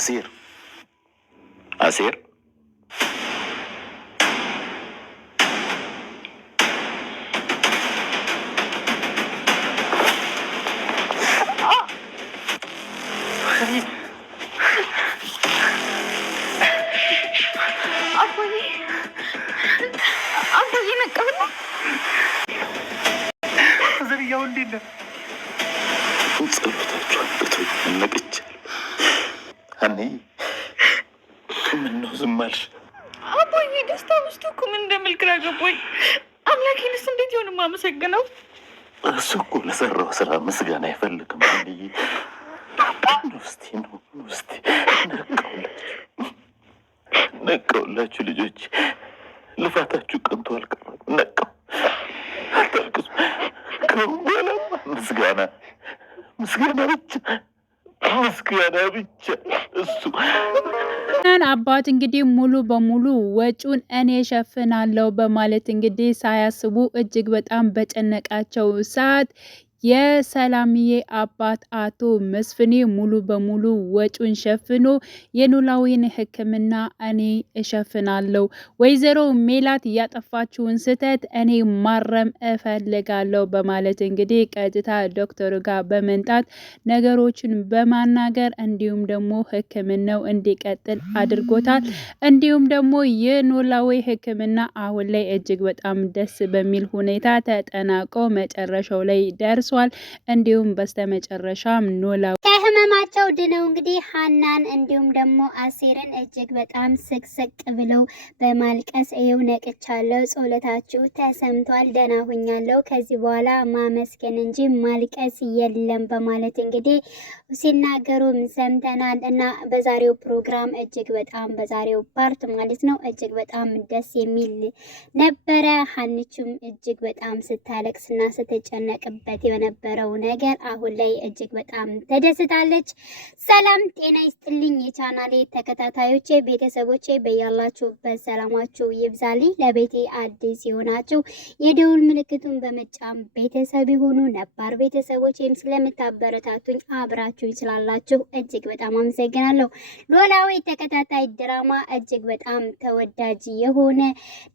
አሴር ዘርያው እንዴት ነው? ጸሎታችሁ አጥቶኝ ነቅቻለሁ። እኔ ምነው ዝም አልሽ? አባዬ ደስታ ውስጥ እኮ ምን እንደምል ግራ ገባኝ። አምላኬንስ እንዴት ይሆን የማመሰግነው? እሱ እኮ ለሰራው ስራ ምስጋና አይፈልግም። አንዴ ውስቲ ነቃውላችሁ ልጆች፣ ልፋታችሁ ቀንቶ አልቀረም። ነቃው፣ አታልቅሱ። ከሁሉ በኋላ ምስጋና ብቻ እሱ አባት እንግዲህ ሙሉ በሙሉ ወጪውን እኔ ሸፍናለሁ በማለት እንግዲህ ሳያስቡ እጅግ በጣም በጨነቃቸው ሰዓት የሰላምዬ አባት አቶ መስፍኔ ሙሉ በሙሉ ወጪውን ሸፍኖ የኖላዊን ሕክምና እኔ እሸፍናለሁ፣ ወይዘሮ ሜላት ያጠፋችውን ስህተት እኔ ማረም እፈልጋለሁ በማለት እንግዲህ ቀጥታ ዶክተሩ ጋር በመንጣት ነገሮችን በማናገር እንዲሁም ደግሞ ሕክምናው እንዲቀጥል አድርጎታል። እንዲሁም ደግሞ የኖላዊ ሕክምና አሁን ላይ እጅግ በጣም ደስ በሚል ሁኔታ ተጠናቆ መጨረሻው ላይ ደርሷል። እንዲሁም በስተመጨረሻም ኖላዊ ከህመማቸው ድነው እንግዲህ ሀናን እንዲሁም ደግሞ አሴርን እጅግ በጣም ስቅስቅ ብለው በማልቀስ ይኸው ነቅቻለሁ፣ ጸሎታችሁ ተሰምቷል፣ ደህና ሁኛለሁ፣ ከዚህ በኋላ ማመስገን እንጂ ማልቀስ የለም በማለት እንግዲህ ሲናገሩም ሰምተናል። እና በዛሬው ፕሮግራም እጅግ በጣም በዛሬው ፓርት ማለት ነው እጅግ በጣም ደስ የሚል ነበረ። ሀንቹም እጅግ በጣም ስታለቅስና ስትጨነቅበት የነበረው ነገር አሁን ላይ እጅግ በጣም ተደስታለች። ሰላም ጤና ይስጥልኝ የቻናሌ ተከታታዮቼ ቤተሰቦቼ፣ በያላችሁበት ሰላማችሁ ይብዛልኝ። ለቤቴ አዲስ የሆናችሁ የደውል ምልክቱን በመጫን ቤተሰብ የሆኑ ነባር ቤተሰቦቼም ስለምታበረታቱኝ አብራችሁ ስላላችሁ እጅግ በጣም አመሰግናለሁ። ኖላዊ ተከታታይ ድራማ እጅግ በጣም ተወዳጅ የሆነ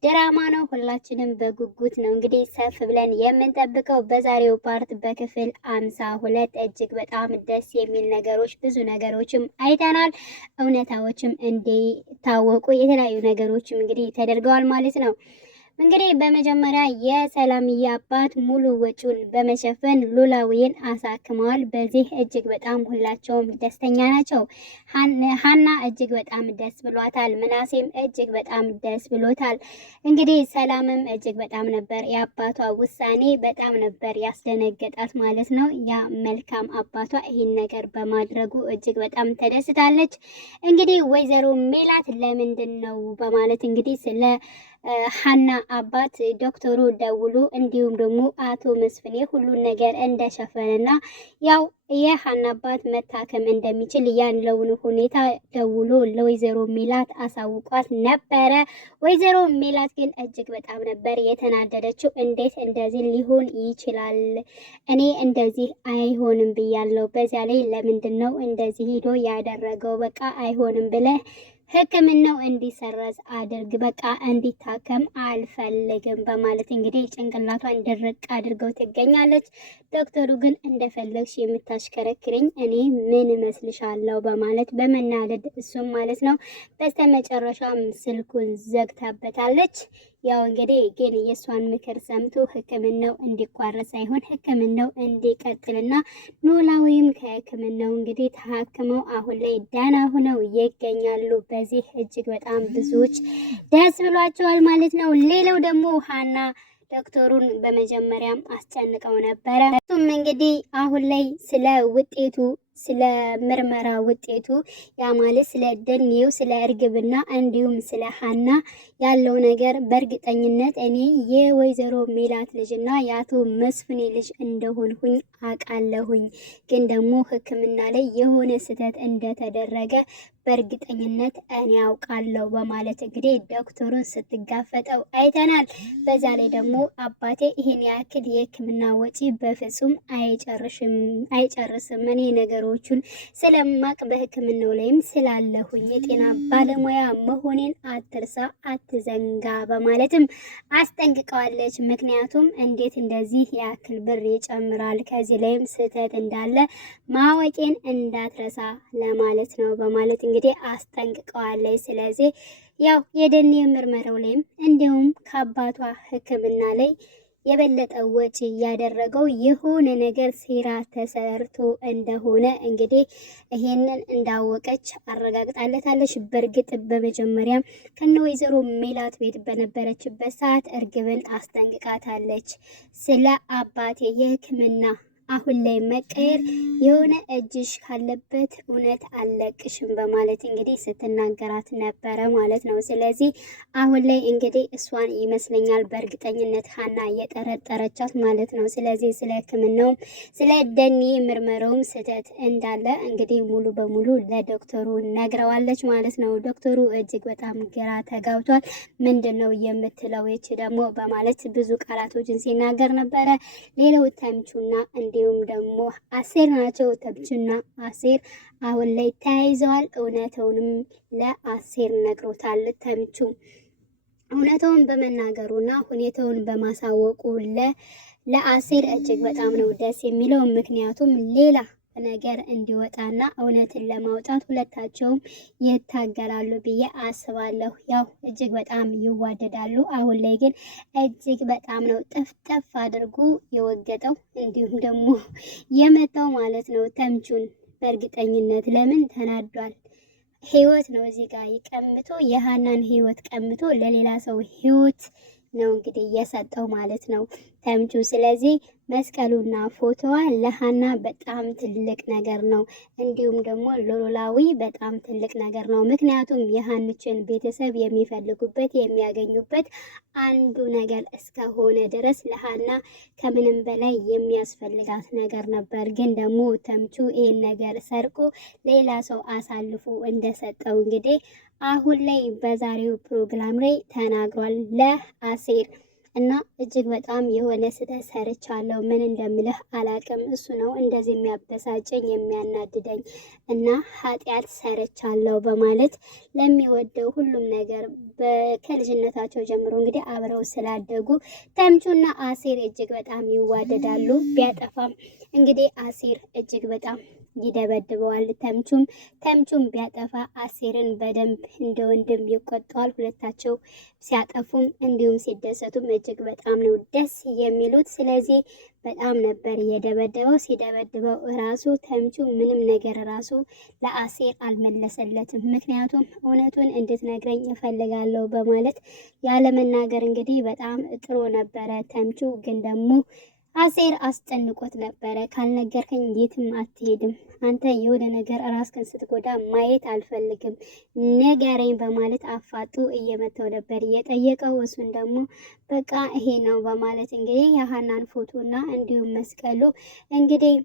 ድራማ ነው። ሁላችንም በጉጉት ነው እንግዲህ ሰፍ ብለን የምንጠብቀው። በዛሬው ፓርት በክፍል 52 እጅግ በጣም ደስ የሚል ነገሮች ብዙ ነገሮችም አይተናል። እውነታዎችም እንዲታወቁ የተለያዩ ነገሮችም እንግዲህ ተደርገዋል ማለት ነው። እንግዲህ በመጀመሪያ የሰላምዬ አባት ሙሉ ወጪውን በመሸፈን ኖላዊን አሳክመዋል። በዚህ እጅግ በጣም ሁላቸውም ደስተኛ ናቸው። ሀና እጅግ በጣም ደስ ብሏታል። ምናሴም እጅግ በጣም ደስ ብሎታል። እንግዲህ ሰላምም እጅግ በጣም ነበር የአባቷ ውሳኔ በጣም ነበር ያስደነገጣት ማለት ነው። ያ መልካም አባቷ ይህን ነገር በማድረጉ እጅግ በጣም ተደስታለች። እንግዲህ ወይዘሮ ሜላት ለምንድን ነው በማለት እንግዲህ ስለ ሀና አባት ዶክተሩ ደውሎ እንዲሁም ደግሞ አቶ መስፍኔ ሁሉን ነገር እንደሸፈነና ያው የሀና አባት መታከም እንደሚችል ያለውን ሁኔታ ደውሎ ለወይዘሮ ሜላት አሳውቋት ነበረ። ወይዘሮ ሜላት ግን እጅግ በጣም ነበር የተናደደችው። እንዴት እንደዚህ ሊሆን ይችላል? እኔ እንደዚህ አይሆንም ብያለሁ። በዚያ ላይ ለምንድን ነው እንደዚህ ሄዶ ያደረገው? በቃ አይሆንም ብለህ ሕክምናው እንዲሰረዝ አድርግ፣ በቃ እንዲታከም አልፈልግም በማለት እንግዲህ ጭንቅላቷን ድርቅ አድርገው ትገኛለች። ዶክተሩ ግን እንደፈለግሽ የምታሽከረክርኝ እኔ ምን መስልሻለሁ በማለት በመናደድ እሱም ማለት ነው በስተመጨረሻም ስልኩን ዘግታበታለች። ያው እንግዲህ ግን የእሷን ምክር ሰምቶ ሕክምናው እንዲቋረጥ ሳይሆን ሕክምናው እንዲቀጥልና ኖላዊም ከሕክምናው እንግዲህ ተሐክመው አሁን ላይ ደህና ሆነው ይገኛሉ። በዚህ እጅግ በጣም ብዙዎች ደስ ብሏቸዋል ማለት ነው። ሌላው ደግሞ ሀና ዶክተሩን በመጀመሪያም አስጨንቀው ነበረ። እሱም እንግዲህ አሁን ላይ ስለ ውጤቱ ስለ ምርመራ ውጤቱ ያ ማለት ስለ ደኔው ስለ እርግብና እንዲሁም ስለ ሀና ያለው ነገር በእርግጠኝነት እኔ የወይዘሮ ሜላት ልጅና የአቶ መስፍኔ ልጅ እንደሆንሁኝ አውቃለሁኝ። ግን ደግሞ ሕክምና ላይ የሆነ ስህተት እንደተደረገ በእርግጠኝነት እኔ ያውቃለሁ በማለት እንግዲህ ዶክተሩን ስትጋፈጠው አይተናል። በዛ ላይ ደግሞ አባቴ ይሄን ያክል የሕክምና ወጪ በፍጹም አይጨርስም። እኔ ነገሮቹን ስለማቅ በሕክምናው ላይም ስላለሁኝ የጤና ባለሙያ መሆኔን አትርሳ፣ አትዘንጋ በማለትም አስጠንቅቀዋለች። ምክንያቱም እንዴት እንደዚህ ያክል ብር ይጨምራል፣ ከዚህ ላይም ስህተት እንዳለ ማወቄን እንዳትረሳ ለማለት ነው በማለት እንግዲህ አስጠንቅቀዋለች። ስለዚህ ያው የደኔ ምርመራው ላይም እንዲሁም ከአባቷ ሕክምና ላይ የበለጠ ወጪ ያደረገው የሆነ ነገር ሴራ ተሰርቶ እንደሆነ እንግዲህ ይሄንን እንዳወቀች አረጋግጣለታለች። በእርግጥ በመጀመሪያ ከነ ወይዘሮ ሜላት ቤት በነበረችበት ሰዓት እርግብን አስጠንቅቃታለች። ስለ አባቴ የሕክምና አሁን ላይ መቀየር የሆነ እጅሽ ካለበት እውነት አለቅሽም በማለት እንግዲህ ስትናገራት ነበረ ማለት ነው። ስለዚህ አሁን ላይ እንግዲህ እሷን ይመስለኛል በእርግጠኝነት ሀና እየጠረጠረቻት ማለት ነው። ስለዚህ ስለ ሕክምናውም ስለ ደኒ ምርመራውም ስህተት እንዳለ እንግዲህ ሙሉ በሙሉ ለዶክተሩ ነግረዋለች ማለት ነው። ዶክተሩ እጅግ በጣም ግራ ተጋብቷል። ምንድን ነው የምትለው ይች ደግሞ በማለት ብዙ ቃላቶችን ሲናገር ነበረ። ሌላው ተምቹና እንዲሁም ደግሞ አሴር ናቸው። ተምቹና አሴር አሁን ላይ ተያይዘዋል። እውነታውንም ለአሴር ነግሮታል። ተምቹ እውነታውን በመናገሩና ሁኔታውን በማሳወቁ ለአሴር እጅግ በጣም ነው ደስ የሚለው። ምክንያቱም ሌላ ነገር እንዲወጣና እውነትን ለማውጣት ሁለታቸውም ይታገላሉ ብዬ አስባለሁ። ያው እጅግ በጣም ይዋደዳሉ። አሁን ላይ ግን እጅግ በጣም ነው ጥፍጥፍ አድርጎ የወገጠው እንዲሁም ደግሞ የመታው ማለት ነው ተምቹን። በእርግጠኝነት ለምን ተናዷል። ህይወት ነው እዚህ ጋር ይቀምቶ የሀናን ህይወት ቀምቶ ለሌላ ሰው ህይወት ነው እንግዲህ እየሰጠው ማለት ነው ተምቹ። ስለዚህ መስቀሉና ፎቶዋ ለሀና በጣም ትልቅ ነገር ነው። እንዲሁም ደግሞ ሎላዊ በጣም ትልቅ ነገር ነው። ምክንያቱም የሀንችን ቤተሰብ የሚፈልጉበት የሚያገኙበት አንዱ ነገር እስከሆነ ድረስ ለሀና ከምንም በላይ የሚያስፈልጋት ነገር ነበር። ግን ደግሞ ተምቹ ይህን ነገር ሰርቆ ሌላ ሰው አሳልፎ እንደሰጠው እንግዲህ አሁን ላይ በዛሬው ፕሮግራም ላይ ተናግሯል ለአሴር እና እጅግ በጣም የሆነ ስህተት ሰርቻለሁ። ምን እንደምልህ አላቅም። እሱ ነው እንደዚህ የሚያበሳጨኝ የሚያናድደኝ እና ኃጢአት ሰርቻለሁ በማለት ለሚወደው ሁሉም ነገር ከልጅነታቸው ጀምሮ እንግዲህ አብረው ስላደጉ ተምቹና አሴር እጅግ በጣም ይዋደዳሉ። ቢያጠፋም እንግዲህ አሴር እጅግ በጣም ይደበድበዋል። ተምቹም ቢያጠፋ አሴርን በደንብ እንደ ወንድም ይቆጠዋል። ሁለታቸው ሲያጠፉም እንዲሁም ሲደሰቱም እጅግ በጣም ነው ደስ የሚሉት። ስለዚህ በጣም ነበር የደበደበው። ሲደበድበው ራሱ ተምቹ ምንም ነገር ራሱ ለአሴር አልመለሰለትም። ምክንያቱም እውነቱን እንድትነግረኝ እፈልጋለሁ በማለት ያለመናገር እንግዲህ በጣም ጥሩ ነበረ። ተምቹ ግን ደግሞ አሴር አስጨንቆት ነበረ። ካልነገርከኝ የትም አትሄድም፣ አንተ የሆነ ነገር ራስህን ስትጎዳ ማየት አልፈልግም፣ ንገረኝ በማለት አፋጡ እየመተው ነበር የጠየቀው። እሱን ደግሞ በቃ ይሄ ነው በማለት እንግዲህ የሀናን ፎቶና እንዲሁም መስቀሉ እንግዲህ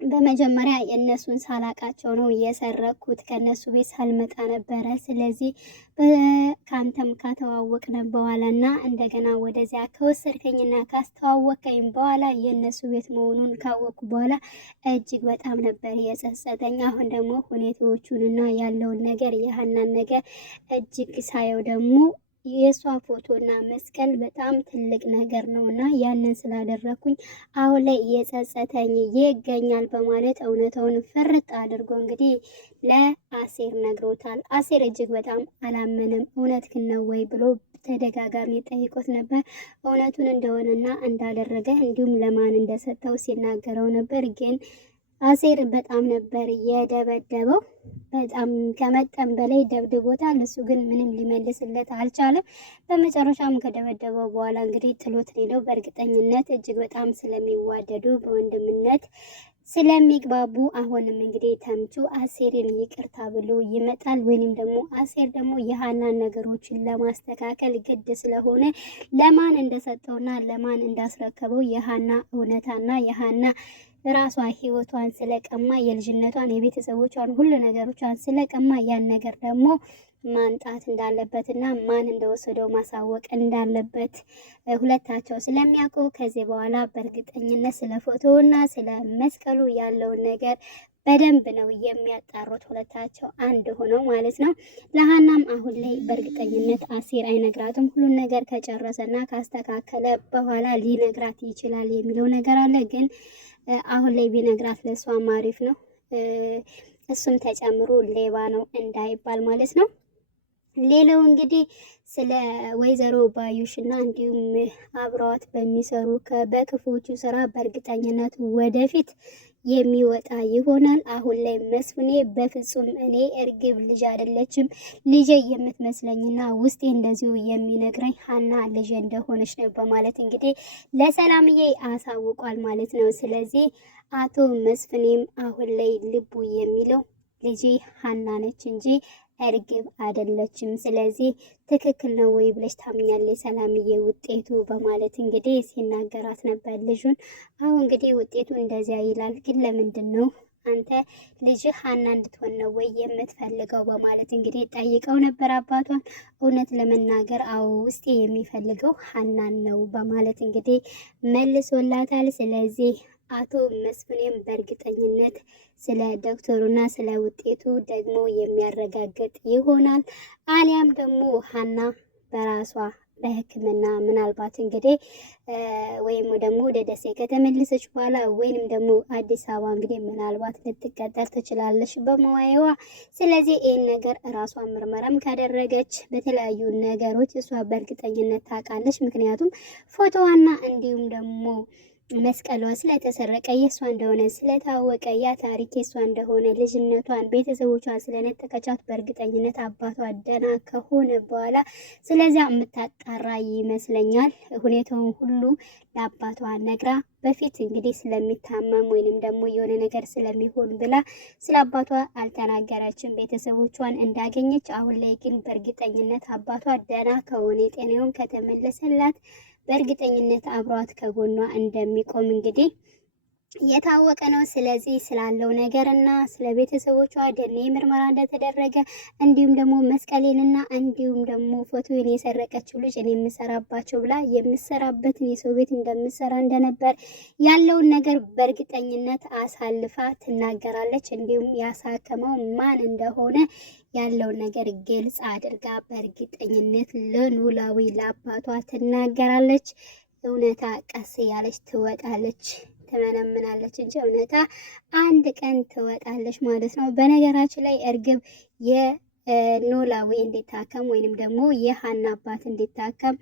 በመጀመሪያ የእነሱን ሳላቃቸው ነው የሰረኩት፣ ከነሱ ቤት ሳልመጣ ነበረ። ስለዚህ ከአንተም ካተዋወቅን በኋላ እና እንደገና ወደዚያ ከወሰድከኝና ካስተዋወቀኝ በኋላ የእነሱ ቤት መሆኑን ካወቅኩ በኋላ እጅግ በጣም ነበር የጸጸተኝ። አሁን ደግሞ ሁኔታዎቹንና ያለውን ነገር የሀናን ነገር እጅግ ሳየው ደግሞ የእሷ ፎቶና መስቀል በጣም ትልቅ ነገር ነው እና ያንን ስላደረኩኝ አሁን ላይ እየጸጸተኝ ይገኛል በማለት እውነታውን ፍርጥ አድርጎ እንግዲህ ለአሴር ነግሮታል። አሴር እጅግ በጣም አላመንም። እውነትህን ነው ወይ ብሎ ተደጋጋሚ ጠይቆት ነበር። እውነቱን እንደሆነና እንዳደረገ እንዲሁም ለማን እንደሰጠው ሲናገረው ነበር። ግን አሴር በጣም ነበር የደበደበው። በጣም ከመጠን በላይ ደብድቦታል። እሱ ግን ምንም ሊመልስለት አልቻለም። በመጨረሻም ከደበደበው በኋላ እንግዲህ ጥሎት ሄደው። በእርግጠኝነት እጅግ በጣም ስለሚዋደዱ በወንድምነት ስለሚግባቡ አሁንም እንግዲህ ተምቹ አሴርን ይቅርታ ብሎ ይመጣል። ወይንም ደግሞ አሴር ደግሞ የሀናን ነገሮችን ለማስተካከል ግድ ስለሆነ ለማን እንደሰጠውና ለማን እንዳስረከበው የሀና እውነታና የሀና ራሷ ህይወቷን ስለቀማ የልጅነቷን የቤተሰቦቿን ሁሉ ነገሮቿን ስለቀማ ያን ነገር ደግሞ ማንጣት እንዳለበትና ማን እንደወሰደው ማሳወቅ እንዳለበት ሁለታቸው ስለሚያውቁ ከዚህ በኋላ በእርግጠኝነት ስለ ፎቶውና ስለ መስቀሉ ያለውን ነገር በደንብ ነው የሚያጣሩት ሁለታቸው አንድ ሆነው ማለት ነው። ለሀናም አሁን ላይ በእርግጠኝነት አሴር አይነግራትም። ሁሉን ነገር ከጨረሰና ካስተካከለ በኋላ ሊነግራት ይችላል የሚለው ነገር አለ። ግን አሁን ላይ ቢነግራት ለሷ አሪፍ ነው። እሱም ተጨምሮ ሌባ ነው እንዳይባል ማለት ነው። ሌላው እንግዲህ ስለ ወይዘሮ ባዩሽና እንዲሁም አብረዋት በሚሰሩ በክፎቹ ስራ በእርግጠኝነት ወደፊት የሚወጣ ይሆናል። አሁን ላይ መስፍኔ በፍጹም እኔ እርግብ ልጅ አይደለችም ልጄ የምትመስለኝና ውስጤ እንደዚሁ የሚነግረኝ ሀና ልጅ እንደሆነች ነው በማለት እንግዲህ ለሰላምዬ አሳውቋል ማለት ነው። ስለዚህ አቶ መስፍኔም አሁን ላይ ልቡ የሚለው ልጄ ሀና ነች እንጂ እርግብ አይደለችም። ስለዚህ ትክክል ነው ወይ ብለሽ ታምኛለሽ ሰላምዬ ውጤቱ በማለት እንግዲህ ሲናገራት ነበር ልጁን። አሁን እንግዲህ ውጤቱ እንደዚያ ይላል። ግን ለምንድን ነው አንተ ልጅ ሀና እንድትሆን ነው ወይ የምትፈልገው በማለት እንግዲህ ጠይቀው ነበር አባቷን። እውነት ለመናገር አዎ ውስጤ የሚፈልገው ሀናን ነው በማለት እንግዲህ መልሶላታል። ስለዚህ አቶ መስፍኔም በእርግጠኝነት ስለ ዶክተሩና ስለ ውጤቱ ደግሞ የሚያረጋግጥ ይሆናል። አሊያም ደግሞ ሀና በራሷ በሕክምና ምናልባት እንግዲህ ወይም ደግሞ ወደ ደሴ ከተመለሰች በኋላ ወይንም ደግሞ አዲስ አበባ እንግዲህ ምናልባት ልትቀጠር ትችላለች በመዋያዋ። ስለዚህ ይህን ነገር ራሷ ምርመራም ካደረገች በተለያዩ ነገሮች እሷ በእርግጠኝነት ታውቃለች። ምክንያቱም ፎቶዋና እንዲሁም ደግሞ መስቀሏ ስለተሰረቀ የእሷ እንደሆነ ስለታወቀ ያ ታሪክ የእሷ እንደሆነ ልጅነቷን ቤተሰቦቿን ስለነጠቀቻት በእርግጠኝነት አባቷ ደህና ከሆነ በኋላ ስለዚያ የምታጣራ ይመስለኛል። ሁኔታውን ሁሉ ለአባቷ ነግራ በፊት እንግዲህ ስለሚታመም ወይንም ደግሞ የሆነ ነገር ስለሚሆን ብላ ስለ አባቷ አልተናገረችም ቤተሰቦቿን እንዳገኘች። አሁን ላይ ግን በእርግጠኝነት አባቷ ደህና ከሆነ ጤናውን ከተመለሰላት በእርግጠኝነት አብሯት ከጎኗ እንደሚቆም እንግዲህ የታወቀ ነው። ስለዚህ ስላለው ነገርና ስለ ቤተሰቦቿ ደኔ ምርመራ እንደተደረገ እንዲሁም ደግሞ መስቀሌንና እንዲሁም ደግሞ ፎቶን የሰረቀችው ልጅ እኔ የምሰራባቸው ብላ የምሰራበትን የሰው ቤት እንደምሰራ እንደነበር ያለውን ነገር በእርግጠኝነት አሳልፋ ትናገራለች። እንዲሁም ያሳከመው ማን እንደሆነ ያለውን ነገር ግልጽ አድርጋ በእርግጠኝነት ለኖላዊ ለአባቷ ትናገራለች። እውነታ ቀስ ያለች ትወጣለች፣ ትመነምናለች እንጂ እውነታ አንድ ቀን ትወጣለች ማለት ነው። በነገራችን ላይ እርግብ ኖላዊ እንዲታከም ወይንም ደግሞ የሀና አባት እንዲታከም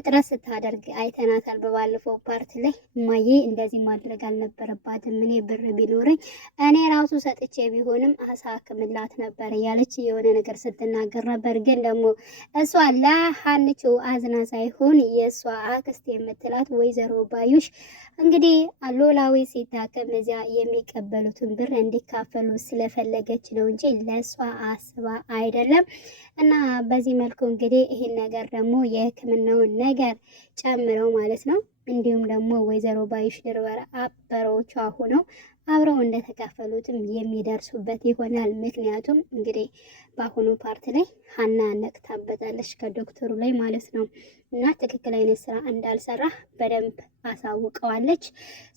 ጥረት ስታደርግ አይተናታል። በባለፈው ፓርት ላይ እማዬ እንደዚህ ማድረግ አልነበረባትም፣ እኔ ብር ቢኖረኝ እኔ ራሱ ሰጥቼ ቢሆንም አሳክምላት ነበር እያለች የሆነ ነገር ስትናገር ነበር። ግን ደግሞ እሷ ለሀንቹ አዝና ሳይሆን የእሷ አክስት የምትላት ወይዘሮ ባዩሽ እንግዲህ ኖላዊ ሲታከም እዚያ የሚቀበሉትን ብር እንዲካፈሉ ስለፈለገች ነው እንጂ ለእሷ አስባ አይደለም። እና በዚህ መልኩ እንግዲህ ይህን ነገር ደግሞ የሕክምናውን ነገር ጨምረው ማለት ነው። እንዲሁም ደግሞ ወይዘሮ ባዩሽ ድርበር አበሮቿ ሆነው አብረው እንደተካፈሉትም የሚደርሱበት ይሆናል። ምክንያቱም እንግዲህ በአሁኑ ፓርት ላይ ሀና ነቅታበታለች ከዶክተሩ ላይ ማለት ነው። እና ትክክል አይነት ስራ እንዳልሰራ በደንብ አሳውቀዋለች።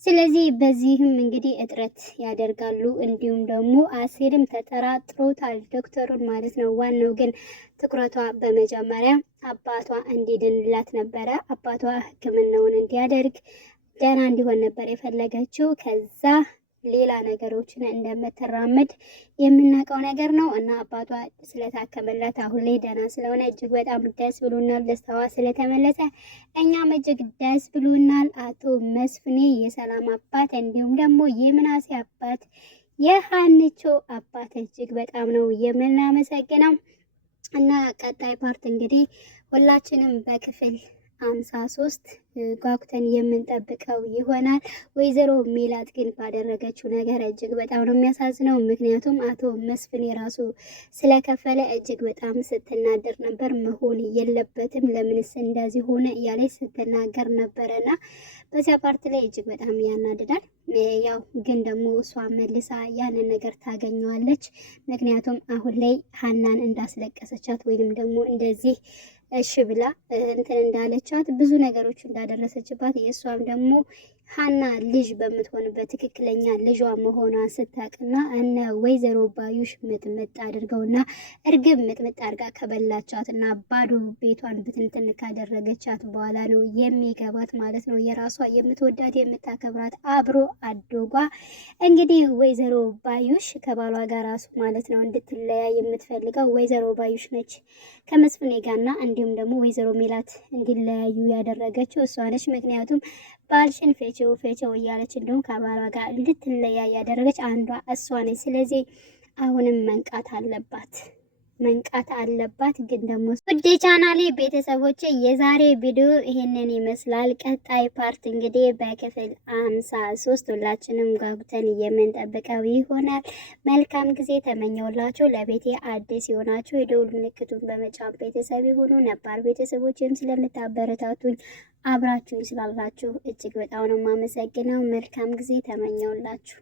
ስለዚህ በዚህም እንግዲህ እጥረት ያደርጋሉ። እንዲሁም ደግሞ አሴርም ተጠራጥሮታል ዶክተሩን ማለት ነው። ዋናው ግን ትኩረቷ በመጀመሪያ አባቷ እንዲድንላት ነበረ። አባቷ ሕክምናውን እንዲያደርግ ደህና እንዲሆን ነበር የፈለገችው። ከዛ ሌላ ነገሮችን እንደምትራመድ የምናውቀው ነገር ነው። እና አባቷ ስለታከመላት አሁን ላይ ደህና ስለሆነ እጅግ በጣም ደስ ብሎናል። ደስታዋ ስለተመለሰ እኛም እጅግ ደስ ብሎናል። አቶ መስፍኔ የሰላም አባት እንዲሁም ደግሞ የምናሴ አባት የሀንቾ አባት እጅግ በጣም ነው የምናመሰግነው። እና ቀጣይ ፓርት እንግዲህ ሁላችንም በክፍል 53 ጓጉተን የምንጠብቀው ይሆናል። ወይዘሮ ሜላት ግን ባደረገችው ነገር እጅግ በጣም ነው የሚያሳዝነው። ምክንያቱም አቶ መስፍን የራሱ ስለከፈለ እጅግ በጣም ስትናደር ነበር። መሆን የለበትም ለምንስ እንደዚህ ሆነ እያለች ስትናገር ነበረና በዚያ ፓርት ላይ እጅግ በጣም ያናድዳል። ያው ግን ደግሞ እሷ መልሳ ያንን ነገር ታገኘዋለች። ምክንያቱም አሁን ላይ ሀናን እንዳስለቀሰቻት ወይንም ደግሞ እንደዚህ እሺ ብላ እንትን እንዳለቻት ብዙ ነገሮች እንዳደረሰችባት የእሷም ደግሞ ሀና ልጅ በምትሆንበት ትክክለኛ ልጇ መሆኗን ስታቅና እነ ወይዘሮ ባዩሽ ምጥምጥ አድርገውና እርግብ ምጥምጥ አድርጋ ከበላቻትና ባዶ ቤቷን ብትንትን ካደረገቻት በኋላ ነው የሚገባት ማለት ነው። የራሷ የምትወዳት የምታከብራት አብሮ አዶጓ እንግዲህ ወይዘሮ ባዩሽ ከባሏ ጋር ራሱ ማለት ነው እንድትለያይ የምትፈልገው ወይዘሮ ባዩሽ ነች። ከመስፍኔ ጋርና እንዲሁም ደግሞ ወይዘሮ ሜላት እንዲለያዩ ያደረገችው እሷ ነች። ምክንያቱም ባልሽን ፌቸው እያለች እንዲሁም ከባሏ ጋር እንድትለያይ ያደረገች አንዷ እሷ ነች። ስለዚህ አሁንም መንቃት አለባት። ግን ደግሞ ውድ ቻናሌ ቤተሰቦች የዛሬ ቪዲዮ ይሄንን ይመስላል። ቀጣይ ፓርት እንግዲህ በክፍል 53 ሁላችንም ጓጉተን የምንጠብቀው ይሆናል። መልካም ጊዜ ተመኘውላችሁ። ለቤቴ አዲስ የሆናችሁ የደውል ምልክቱን በመጫን ቤተሰብ የሆኑ ነባር ቤተሰቦችም ስለምታበረታቱኝ አብራችሁኝ ስላላችሁ እጅግ በጣም ነው የማመሰግነው። መልካም ጊዜ ተመኘውላችሁ።